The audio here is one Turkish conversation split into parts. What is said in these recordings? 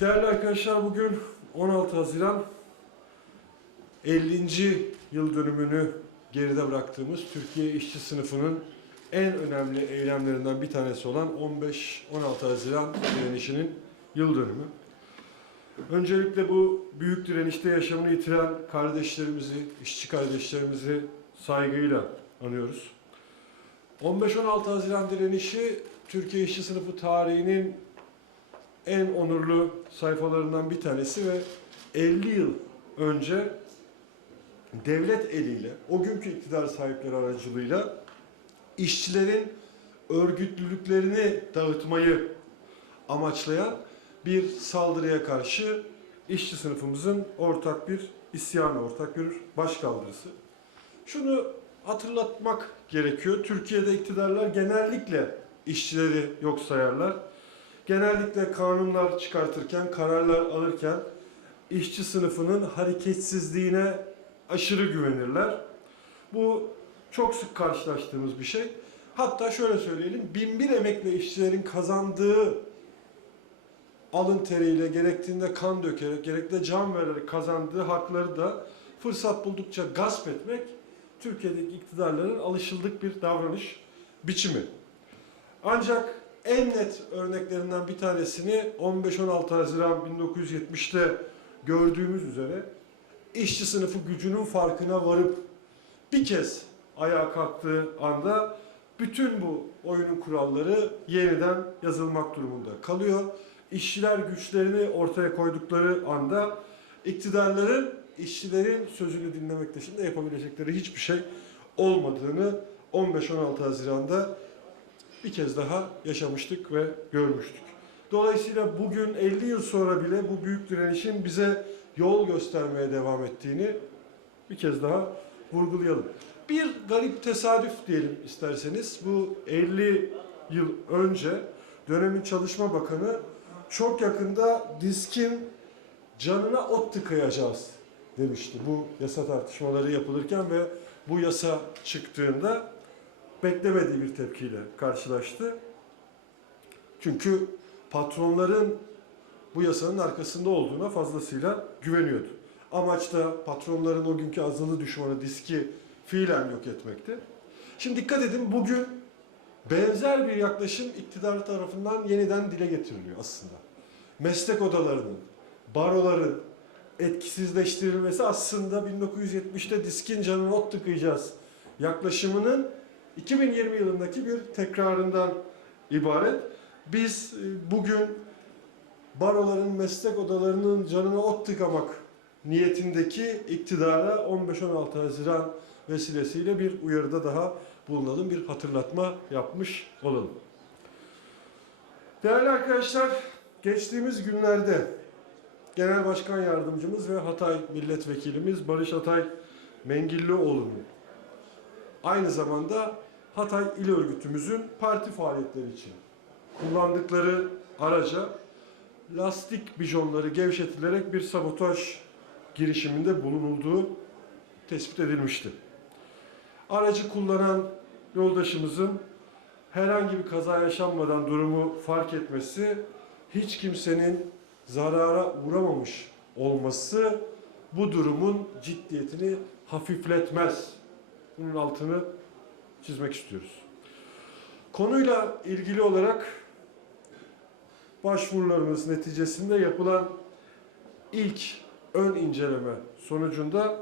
Değerli arkadaşlar bugün 16 Haziran 50. yıl dönümünü geride bıraktığımız Türkiye işçi sınıfının en önemli eylemlerinden bir tanesi olan 15-16 Haziran direnişinin yıl dönümü. Öncelikle bu büyük direnişte yaşamını yitiren kardeşlerimizi, işçi kardeşlerimizi saygıyla anıyoruz. 15-16 Haziran direnişi Türkiye işçi sınıfı tarihinin en onurlu sayfalarından bir tanesi ve 50 yıl önce devlet eliyle, o günkü iktidar sahipleri aracılığıyla işçilerin örgütlülüklerini dağıtmayı amaçlayan bir saldırıya karşı işçi sınıfımızın ortak bir isyanı, ortak bir başkaldırısı. Şunu hatırlatmak gerekiyor. Türkiye'de iktidarlar genellikle işçileri yok sayarlar. Genellikle kanunlar çıkartırken, kararlar alırken işçi sınıfının hareketsizliğine aşırı güvenirler. Bu çok sık karşılaştığımız bir şey. Hatta şöyle söyleyelim, binbir emekle işçilerin kazandığı alın teriyle, gerektiğinde kan dökerek, gerekli can vererek kazandığı hakları da fırsat buldukça gasp etmek Türkiye'deki iktidarların alışıldık bir davranış biçimi. Ancak en net örneklerinden bir tanesini 15-16 Haziran 1970'te gördüğümüz üzere işçi sınıfı gücünün farkına varıp bir kez ayağa kalktığı anda bütün bu oyunun kuralları yeniden yazılmak durumunda kalıyor. İşçiler güçlerini ortaya koydukları anda iktidarların işçilerin sözünü dinlemek dışında yapabilecekleri hiçbir şey olmadığını 15-16 Haziran'da bir kez daha yaşamıştık ve görmüştük. Dolayısıyla bugün 50 yıl sonra bile bu büyük direnişin bize yol göstermeye devam ettiğini bir kez daha vurgulayalım. Bir garip tesadüf diyelim isterseniz. Bu 50 yıl önce dönemin Çalışma Bakanı çok yakında diskin canına ot tıkayacağız demişti. Bu yasa tartışmaları yapılırken ve bu yasa çıktığında beklemediği bir tepkiyle karşılaştı. Çünkü patronların bu yasanın arkasında olduğuna fazlasıyla güveniyordu. Amaç da patronların o günkü azılı düşmanı diski fiilen yok etmekti. Şimdi dikkat edin bugün benzer bir yaklaşım iktidar tarafından yeniden dile getiriliyor aslında. Meslek odalarının, baroların etkisizleştirilmesi aslında 1970'te diskin canına ot tıkayacağız yaklaşımının 2020 yılındaki bir tekrarından ibaret. Biz e, bugün baroların, meslek odalarının canına ot tıkamak niyetindeki iktidara 15-16 Haziran vesilesiyle bir uyarıda daha bulunalım, bir hatırlatma yapmış olalım. Değerli arkadaşlar, geçtiğimiz günlerde Genel Başkan Yardımcımız ve Hatay Milletvekilimiz Barış Atay Mengillioğlu'nun aynı zamanda Hatay İl Örgütümüzün parti faaliyetleri için kullandıkları araca lastik bijonları gevşetilerek bir sabotaj girişiminde bulunulduğu tespit edilmişti. Aracı kullanan yoldaşımızın herhangi bir kaza yaşanmadan durumu fark etmesi, hiç kimsenin zarara uğramamış olması bu durumun ciddiyetini hafifletmez. Bunun altını çizmek istiyoruz. Konuyla ilgili olarak başvurularımız neticesinde yapılan ilk ön inceleme sonucunda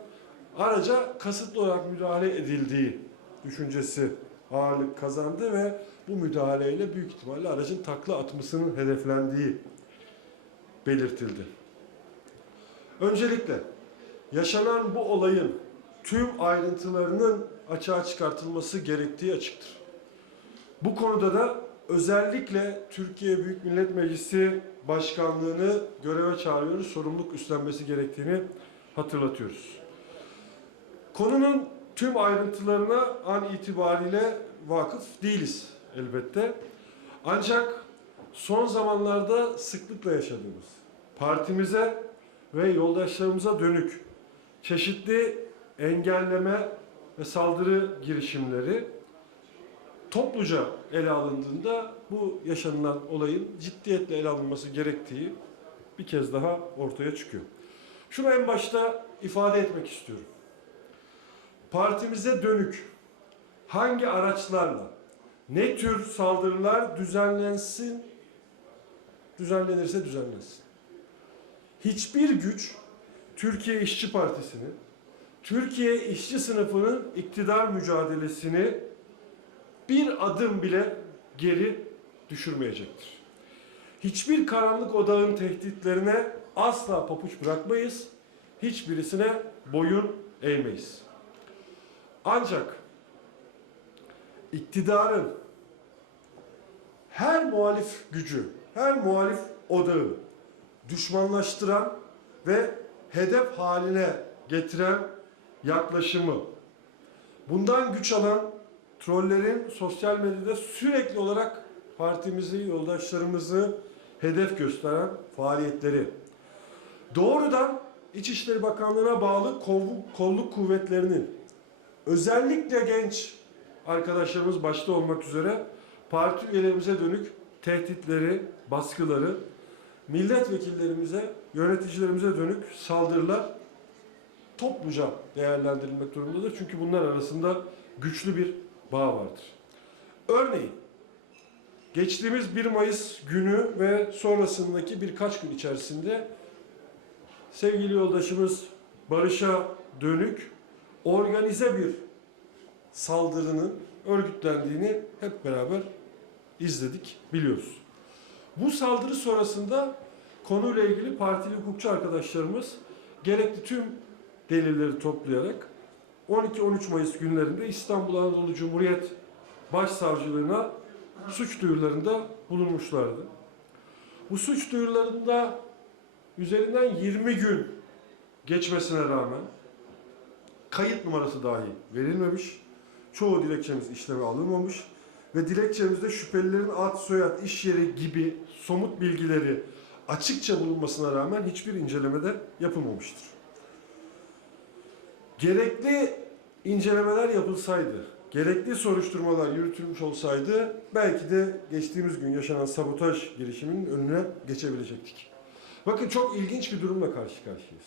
araca kasıtlı olarak müdahale edildiği düşüncesi ağırlık kazandı ve bu müdahaleyle büyük ihtimalle aracın takla atmasının hedeflendiği belirtildi. Öncelikle yaşanan bu olayın tüm ayrıntılarının açığa çıkartılması gerektiği açıktır. Bu konuda da özellikle Türkiye Büyük Millet Meclisi Başkanlığını göreve çağırıyoruz, sorumluluk üstlenmesi gerektiğini hatırlatıyoruz. Konunun tüm ayrıntılarına an itibariyle vakıf değiliz elbette. Ancak son zamanlarda sıklıkla yaşadığımız partimize ve yoldaşlarımıza dönük çeşitli engelleme ve saldırı girişimleri topluca ele alındığında bu yaşanılan olayın ciddiyetle ele alınması gerektiği bir kez daha ortaya çıkıyor. Şunu en başta ifade etmek istiyorum. Partimize dönük hangi araçlarla ne tür saldırılar düzenlensin, düzenlenirse düzenlensin. Hiçbir güç Türkiye İşçi Partisi'ni, Türkiye işçi sınıfının iktidar mücadelesini bir adım bile geri düşürmeyecektir. Hiçbir karanlık odağın tehditlerine asla papuç bırakmayız. Hiçbirisine boyun eğmeyiz. Ancak iktidarın her muhalif gücü, her muhalif odağı düşmanlaştıran ve hedef haline getiren yaklaşımı, bundan güç alan trollerin sosyal medyada sürekli olarak partimizi, yoldaşlarımızı hedef gösteren faaliyetleri, doğrudan İçişleri Bakanlığı'na bağlı kolluk, kolluk kuvvetlerinin özellikle genç arkadaşlarımız başta olmak üzere parti üyelerimize dönük tehditleri, baskıları, milletvekillerimize, yöneticilerimize dönük saldırılar topluca değerlendirilmek durumundadır. Çünkü bunlar arasında güçlü bir bağ vardır. Örneğin geçtiğimiz 1 Mayıs günü ve sonrasındaki birkaç gün içerisinde sevgili yoldaşımız Barış'a dönük organize bir saldırının örgütlendiğini hep beraber izledik, biliyoruz. Bu saldırı sonrasında konuyla ilgili partili hukukçu arkadaşlarımız gerekli tüm delilleri toplayarak 12-13 Mayıs günlerinde İstanbul Anadolu Cumhuriyet Başsavcılığına suç duyurularında bulunmuşlardı. Bu suç duyurularında üzerinden 20 gün geçmesine rağmen kayıt numarası dahi verilmemiş. Çoğu dilekçemiz işleme alınmamış ve dilekçemizde şüphelilerin ad, soyad, iş yeri gibi somut bilgileri açıkça bulunmasına rağmen hiçbir incelemede yapılmamıştır. Gerekli incelemeler yapılsaydı, gerekli soruşturmalar yürütülmüş olsaydı belki de geçtiğimiz gün yaşanan sabotaj girişiminin önüne geçebilecektik. Bakın çok ilginç bir durumla karşı karşıyayız.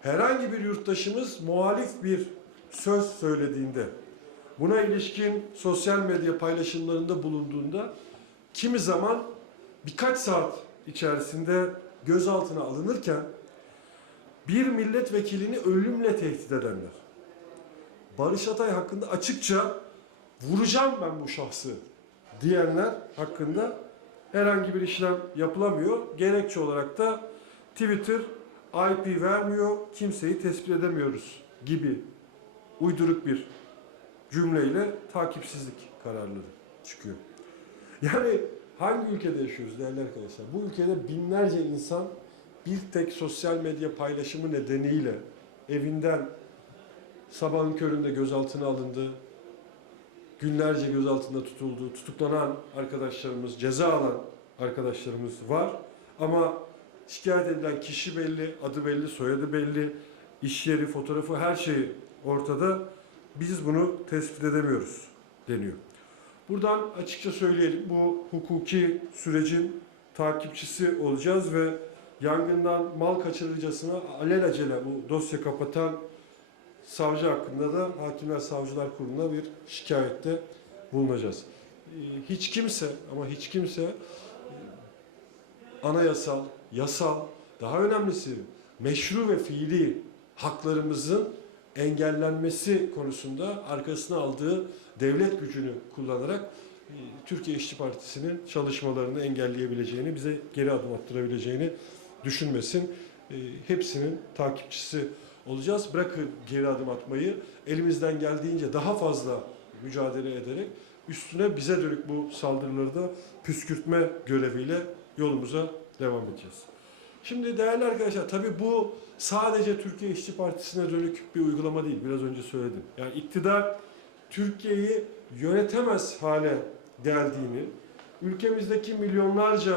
Herhangi bir yurttaşımız muhalif bir söz söylediğinde, buna ilişkin sosyal medya paylaşımlarında bulunduğunda kimi zaman birkaç saat içerisinde gözaltına alınırken bir milletvekilini ölümle tehdit edenler. Barış Atay hakkında açıkça vuracağım ben bu şahsı diyenler hakkında herhangi bir işlem yapılamıyor. Gerekçe olarak da Twitter IP vermiyor, kimseyi tespit edemiyoruz gibi uyduruk bir cümleyle takipsizlik kararları çıkıyor. Yani hangi ülkede yaşıyoruz değerli arkadaşlar? Bu ülkede binlerce insan bir tek sosyal medya paylaşımı nedeniyle evinden sabahın köründe gözaltına alındı, günlerce gözaltında tutuldu, tutuklanan arkadaşlarımız, ceza alan arkadaşlarımız var. Ama şikayet edilen kişi belli, adı belli, soyadı belli, iş yeri, fotoğrafı her şeyi ortada. Biz bunu tespit edemiyoruz deniyor. Buradan açıkça söyleyelim bu hukuki sürecin takipçisi olacağız ve yangından mal kaçırıcısına alelacele bu dosya kapatan savcı hakkında da Hakimler Savcılar Kurulu'na bir şikayette bulunacağız. Ee, Hiç kimse ama hiç kimse e, anayasal, yasal, daha önemlisi meşru ve fiili haklarımızın engellenmesi konusunda arkasına aldığı devlet gücünü kullanarak e, Türkiye İşçi Partisi'nin çalışmalarını engelleyebileceğini, bize geri adım attırabileceğini düşünmesin. E, Hepsinin takipçisi olacağız. Bırakın geri adım atmayı, elimizden geldiğince daha fazla mücadele ederek üstüne bize dönük bu saldırıları da püskürtme göreviyle yolumuza devam edeceğiz. Şimdi değerli arkadaşlar tabii bu sadece Türkiye İşçi Partisi'ne dönük bir uygulama değil. Biraz önce söyledim. Yani iktidar Türkiye'yi yönetemez hale geldiğini, ülkemizdeki milyonlarca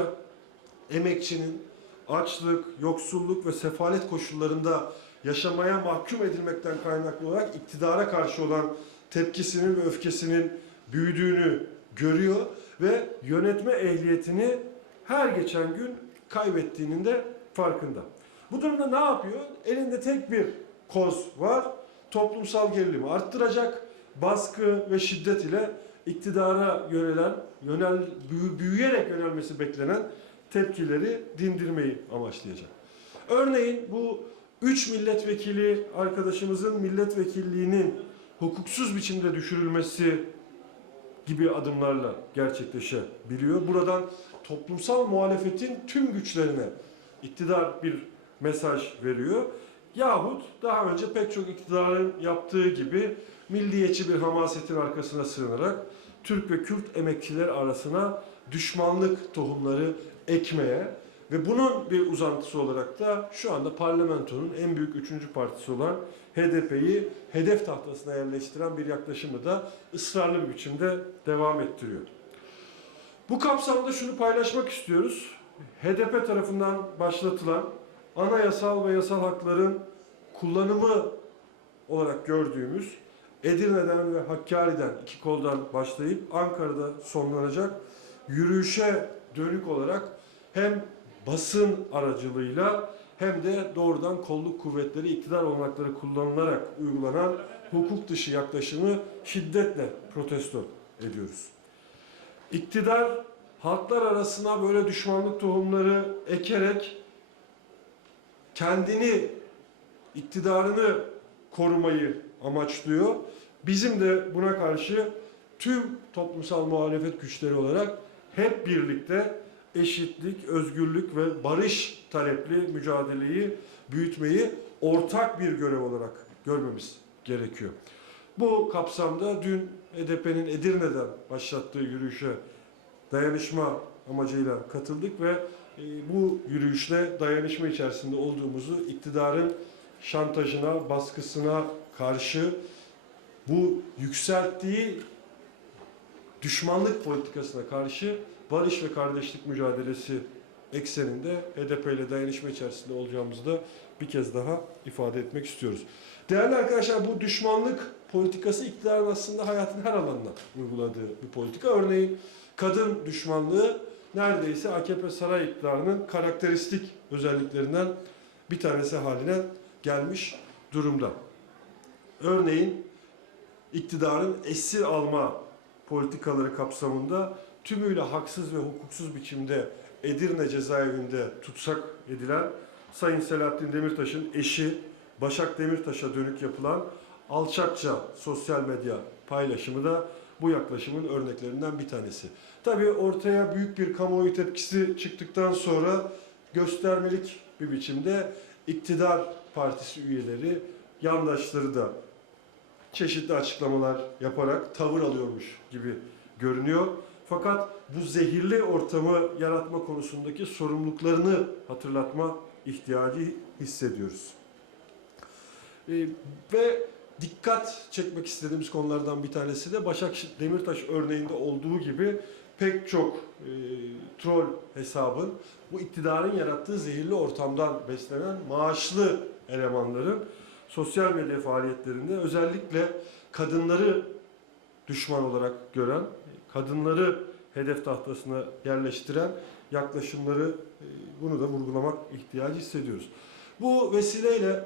emekçinin açlık, yoksulluk ve sefalet koşullarında yaşamaya mahkum edilmekten kaynaklı olarak iktidara karşı olan tepkisinin ve öfkesinin büyüdüğünü görüyor ve yönetme ehliyetini her geçen gün kaybettiğinin de farkında. Bu durumda ne yapıyor? Elinde tek bir koz var. Toplumsal gerilimi arttıracak. Baskı ve şiddet ile iktidara yönelen, yönel, büyü- büyüyerek yönelmesi beklenen tepkileri dindirmeyi amaçlayacak. Örneğin bu üç milletvekili arkadaşımızın milletvekilliğinin hukuksuz biçimde düşürülmesi gibi adımlarla gerçekleşebiliyor. Buradan toplumsal muhalefetin tüm güçlerine iktidar bir mesaj veriyor. Yahut daha önce pek çok iktidarın yaptığı gibi milliyetçi bir hamasetin arkasına sığınarak Türk ve Kürt emekçiler arasına düşmanlık tohumları ekmeye ve bunun bir uzantısı olarak da şu anda parlamentonun en büyük üçüncü partisi olan HDP'yi hedef tahtasına yerleştiren bir yaklaşımı da ısrarlı bir biçimde devam ettiriyor. Bu kapsamda şunu paylaşmak istiyoruz. HDP tarafından başlatılan anayasal ve yasal hakların kullanımı olarak gördüğümüz Edirne'den ve Hakkari'den iki koldan başlayıp Ankara'da sonlanacak yürüyüşe dönük olarak hem basın aracılığıyla hem de doğrudan kolluk kuvvetleri iktidar olanakları kullanılarak uygulanan hukuk dışı yaklaşımı şiddetle protesto ediyoruz. İktidar halklar arasına böyle düşmanlık tohumları ekerek kendini, iktidarını korumayı amaçlıyor. Bizim de buna karşı tüm toplumsal muhalefet güçleri olarak hep birlikte eşitlik, özgürlük ve barış talepli mücadeleyi büyütmeyi ortak bir görev olarak görmemiz gerekiyor. Bu kapsamda dün HDP'nin Edirne'den başlattığı yürüyüşe dayanışma amacıyla katıldık ve e, bu yürüyüşle dayanışma içerisinde olduğumuzu iktidarın şantajına, baskısına karşı bu yükselttiği düşmanlık politikasına karşı barış ve kardeşlik mücadelesi ekseninde HDP ile dayanışma içerisinde olacağımızı da bir kez daha ifade etmek istiyoruz. Değerli arkadaşlar bu düşmanlık politikası iktidarın aslında hayatın her alanına uyguladığı bir politika. Örneğin kadın düşmanlığı neredeyse AKP saray iktidarının karakteristik özelliklerinden bir tanesi haline gelmiş durumda. Örneğin iktidarın esir alma politikaları kapsamında tümüyle haksız ve hukuksuz biçimde Edirne cezaevinde tutsak edilen Sayın Selahattin Demirtaş'ın eşi Başak Demirtaş'a dönük yapılan alçakça sosyal medya paylaşımı da bu yaklaşımın örneklerinden bir tanesi. Tabii ortaya büyük bir kamuoyu tepkisi çıktıktan sonra göstermelik bir biçimde iktidar partisi üyeleri, yandaşları da çeşitli açıklamalar yaparak tavır alıyormuş gibi görünüyor. Fakat bu zehirli ortamı yaratma konusundaki sorumluluklarını hatırlatma ihtiyacı hissediyoruz. Ee, ve dikkat çekmek istediğimiz konulardan bir tanesi de Başak Demirtaş örneğinde olduğu gibi pek çok e, troll hesabın bu iktidarın yarattığı zehirli ortamdan beslenen maaşlı elemanların sosyal medya faaliyetlerinde özellikle kadınları düşman olarak gören, kadınları hedef tahtasına yerleştiren yaklaşımları e, bunu da vurgulamak ihtiyacı hissediyoruz. Bu vesileyle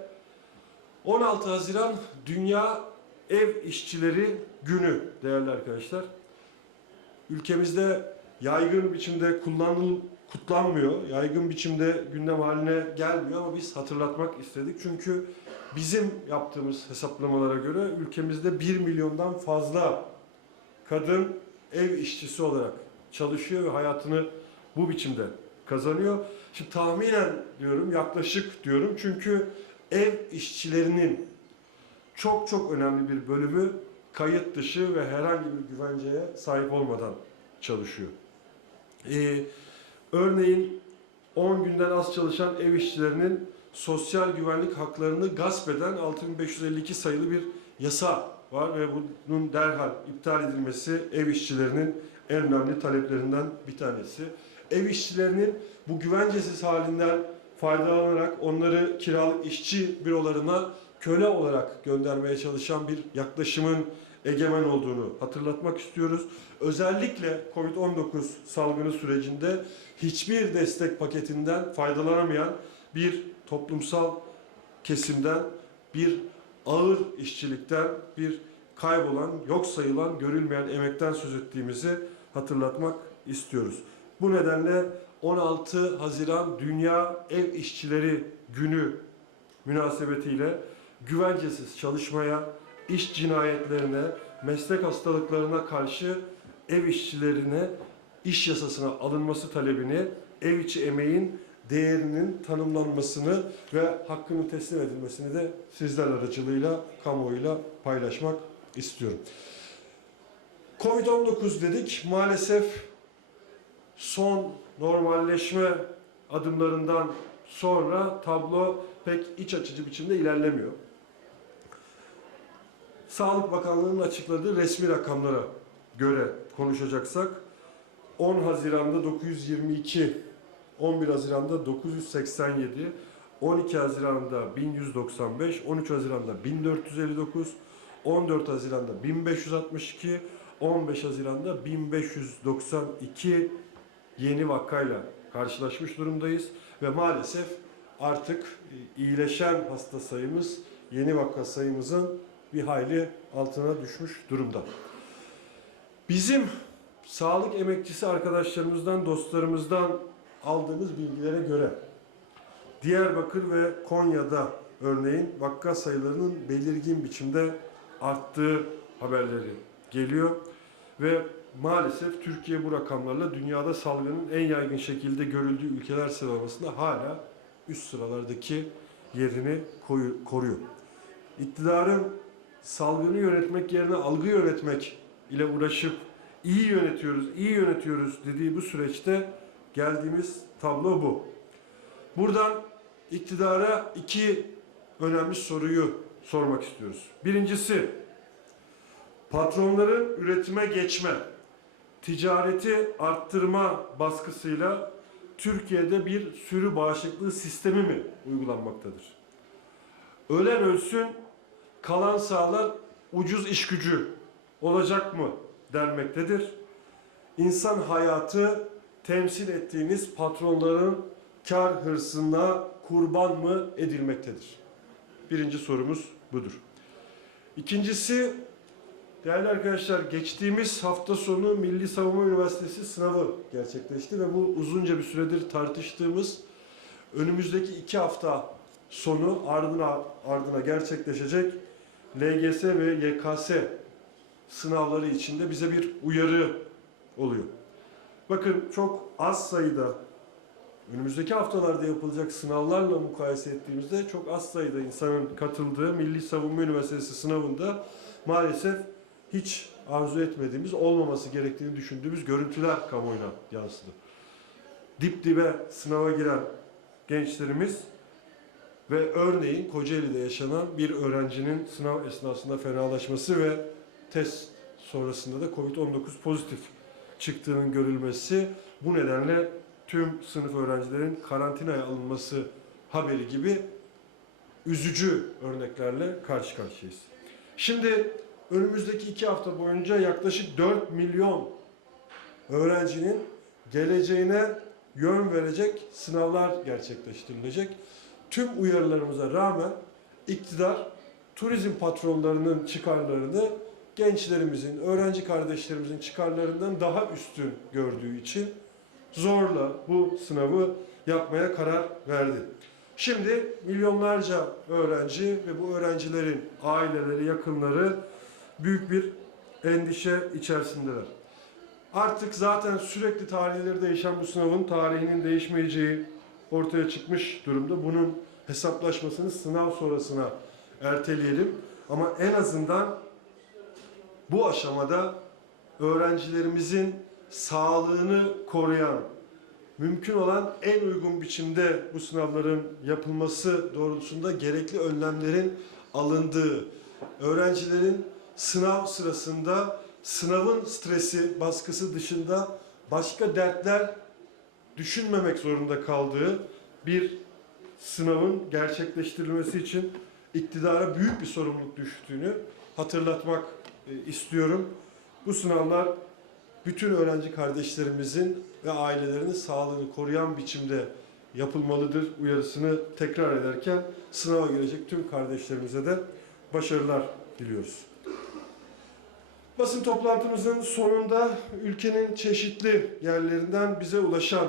16 Haziran Dünya Ev İşçileri Günü değerli arkadaşlar. Ülkemizde yaygın biçimde kullanıl kutlanmıyor, yaygın biçimde gündem haline gelmiyor ama biz hatırlatmak istedik. Çünkü bizim yaptığımız hesaplamalara göre ülkemizde 1 milyondan fazla kadın ev işçisi olarak çalışıyor ve hayatını bu biçimde kazanıyor. Şimdi tahminen diyorum, yaklaşık diyorum çünkü ev işçilerinin çok çok önemli bir bölümü kayıt dışı ve herhangi bir güvenceye sahip olmadan çalışıyor. Ee, örneğin 10 günden az çalışan ev işçilerinin sosyal güvenlik haklarını gasp eden 6552 sayılı bir yasa var ve bunun derhal iptal edilmesi ev işçilerinin en önemli taleplerinden bir tanesi. Ev işçilerinin bu güvencesiz halinden faydalanarak onları kiralık işçi bürolarına köle olarak göndermeye çalışan bir yaklaşımın egemen olduğunu hatırlatmak istiyoruz. Özellikle Covid-19 salgını sürecinde hiçbir destek paketinden faydalanamayan bir toplumsal kesimden, bir ağır işçilikten, bir kaybolan, yok sayılan, görülmeyen emekten söz ettiğimizi hatırlatmak istiyoruz. Bu nedenle 16 Haziran Dünya Ev İşçileri Günü münasebetiyle güvencesiz çalışmaya, iş cinayetlerine, meslek hastalıklarına karşı ev işçilerine iş yasasına alınması talebini, ev içi emeğin değerinin tanımlanmasını ve hakkının teslim edilmesini de sizler aracılığıyla kamuoyuyla paylaşmak istiyorum. Covid-19 dedik. Maalesef son normalleşme adımlarından sonra tablo pek iç açıcı biçimde ilerlemiyor. Sağlık Bakanlığı'nın açıkladığı resmi rakamlara göre konuşacaksak 10 Haziran'da 922, 11 Haziran'da 987, 12 Haziran'da 1195, 13 Haziran'da 1459, 14 Haziran'da 1562, 15 Haziran'da 1592 yeni vakayla karşılaşmış durumdayız ve maalesef artık iyileşen hasta sayımız yeni vaka sayımızın bir hayli altına düşmüş durumda. Bizim sağlık emekçisi arkadaşlarımızdan, dostlarımızdan aldığımız bilgilere göre Diyarbakır ve Konya'da örneğin vaka sayılarının belirgin biçimde arttığı haberleri geliyor ve maalesef Türkiye bu rakamlarla dünyada salgının en yaygın şekilde görüldüğü ülkeler sıralamasında hala üst sıralardaki yerini koruyor. İktidarın salgını yönetmek yerine algı yönetmek ile uğraşıp iyi yönetiyoruz, iyi yönetiyoruz dediği bu süreçte geldiğimiz tablo bu. Buradan iktidara iki önemli soruyu sormak istiyoruz. Birincisi, patronların üretime geçme, ticareti arttırma baskısıyla Türkiye'de bir sürü bağışıklığı sistemi mi uygulanmaktadır? Ölen ölsün, kalan sağlar ucuz iş gücü olacak mı denmektedir. İnsan hayatı temsil ettiğiniz patronların kar hırsına kurban mı edilmektedir? Birinci sorumuz budur. İkincisi, değerli arkadaşlar geçtiğimiz hafta sonu Milli Savunma Üniversitesi sınavı gerçekleşti ve bu uzunca bir süredir tartıştığımız önümüzdeki iki hafta sonu ardına ardına gerçekleşecek LGS ve YKS sınavları içinde bize bir uyarı oluyor. Bakın çok az sayıda önümüzdeki haftalarda yapılacak sınavlarla mukayese ettiğimizde çok az sayıda insanın katıldığı Milli Savunma Üniversitesi sınavında maalesef hiç arzu etmediğimiz, olmaması gerektiğini düşündüğümüz görüntüler kamuoyuna yansıdı. Dip dibe sınava giren gençlerimiz ve örneğin Kocaeli'de yaşanan bir öğrencinin sınav esnasında fenalaşması ve test sonrasında da Covid-19 pozitif çıktığının görülmesi bu nedenle tüm sınıf öğrencilerin karantinaya alınması haberi gibi üzücü örneklerle karşı karşıyayız. Şimdi önümüzdeki iki hafta boyunca yaklaşık 4 milyon öğrencinin geleceğine yön verecek sınavlar gerçekleştirilecek. Tüm uyarılarımıza rağmen iktidar turizm patronlarının çıkarlarını gençlerimizin, öğrenci kardeşlerimizin çıkarlarından daha üstün gördüğü için zorla bu sınavı yapmaya karar verdi. Şimdi milyonlarca öğrenci ve bu öğrencilerin aileleri, yakınları büyük bir endişe içerisindeler. Artık zaten sürekli tarihleri değişen bu sınavın tarihinin değişmeyeceği ortaya çıkmış durumda. Bunun hesaplaşmasını sınav sonrasına erteleyelim. Ama en azından bu aşamada öğrencilerimizin sağlığını koruyan, mümkün olan en uygun biçimde bu sınavların yapılması doğrultusunda gerekli önlemlerin alındığı, öğrencilerin sınav sırasında sınavın stresi, baskısı dışında başka dertler düşünmemek zorunda kaldığı bir sınavın gerçekleştirilmesi için iktidara büyük bir sorumluluk düştüğünü hatırlatmak istiyorum. Bu sınavlar bütün öğrenci kardeşlerimizin ve ailelerinin sağlığını koruyan biçimde yapılmalıdır uyarısını tekrar ederken sınava girecek tüm kardeşlerimize de başarılar diliyoruz. Basın toplantımızın sonunda ülkenin çeşitli yerlerinden bize ulaşan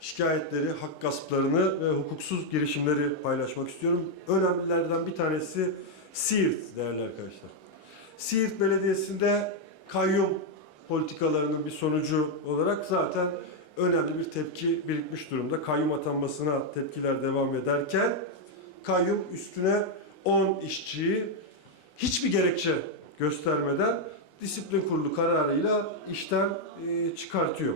şikayetleri, hak gasplarını ve hukuksuz girişimleri paylaşmak istiyorum. Önemlilerden bir tanesi Siirt değerli arkadaşlar. Siirt Belediyesi'nde kayyum politikalarının bir sonucu olarak zaten önemli bir tepki birikmiş durumda. Kayyum atanmasına tepkiler devam ederken kayyum üstüne 10 işçiyi hiçbir gerekçe göstermeden disiplin kurulu kararıyla işten e, çıkartıyor.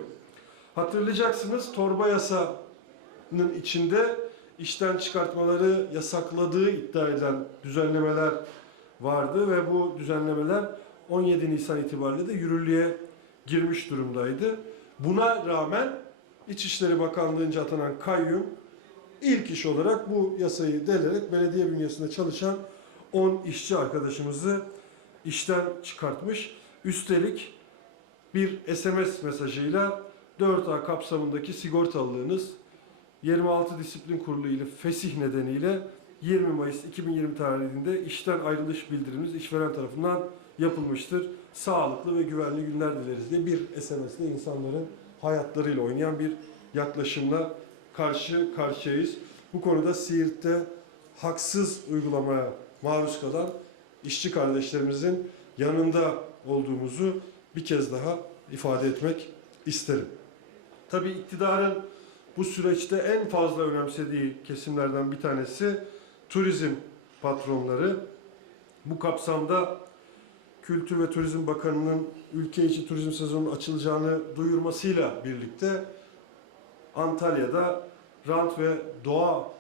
Hatırlayacaksınız torba yasanın içinde işten çıkartmaları yasakladığı iddia edilen düzenlemeler vardı ve bu düzenlemeler 17 Nisan itibariyle de yürürlüğe girmiş durumdaydı. Buna rağmen İçişleri Bakanlığı'nca atanan kayyum ilk iş olarak bu yasayı delerek belediye bünyesinde çalışan 10 işçi arkadaşımızı işten çıkartmış. Üstelik bir SMS mesajıyla 4A kapsamındaki sigortalılığınız 26 Disiplin Kurulu ile fesih nedeniyle 20 Mayıs 2020 tarihinde işten ayrılış bildiriminiz işveren tarafından yapılmıştır. Sağlıklı ve güvenli günler dileriz diye bir SMS'le insanların hayatlarıyla oynayan bir yaklaşımla karşı karşıyayız. Bu konuda Siirt'te haksız uygulamaya maruz kalan işçi kardeşlerimizin yanında olduğumuzu bir kez daha ifade etmek isterim. Tabii iktidarın bu süreçte en fazla önemsediği kesimlerden bir tanesi turizm patronları. Bu kapsamda Kültür ve Turizm Bakanı'nın ülke içi turizm sezonunun açılacağını duyurmasıyla birlikte Antalya'da rant ve doğa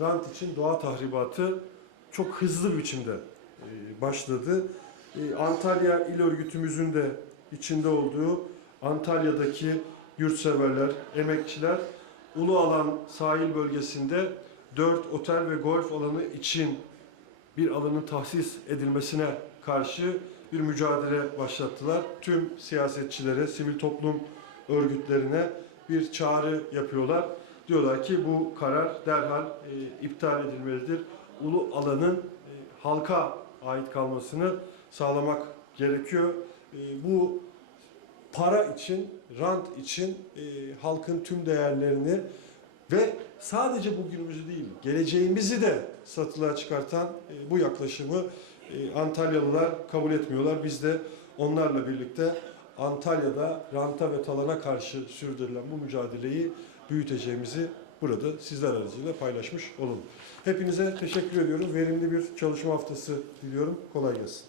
rant için doğa tahribatı çok hızlı bir biçimde e, başladı. E, Antalya İl Örgütümüzün de içinde olduğu Antalya'daki yurtseverler, emekçiler Ulu Alan sahil bölgesinde 4 otel ve golf alanı için bir alanın tahsis edilmesine karşı bir mücadele başlattılar. Tüm siyasetçilere, sivil toplum örgütlerine bir çağrı yapıyorlar. Diyorlar ki bu karar derhal e, iptal edilmelidir. Ulu alanın e, halka ait kalmasını sağlamak gerekiyor. E, bu para için, rant için e, halkın tüm değerlerini ve sadece bugünümüzü değil, geleceğimizi de satılığa çıkartan e, bu yaklaşımı e, Antalyalılar kabul etmiyorlar. Biz de onlarla birlikte Antalya'da ranta ve talana karşı sürdürülen bu mücadeleyi büyüteceğimizi burada sizler aracılığıyla paylaşmış olalım. Hepinize teşekkür ediyorum. Verimli bir çalışma haftası diliyorum. Kolay gelsin.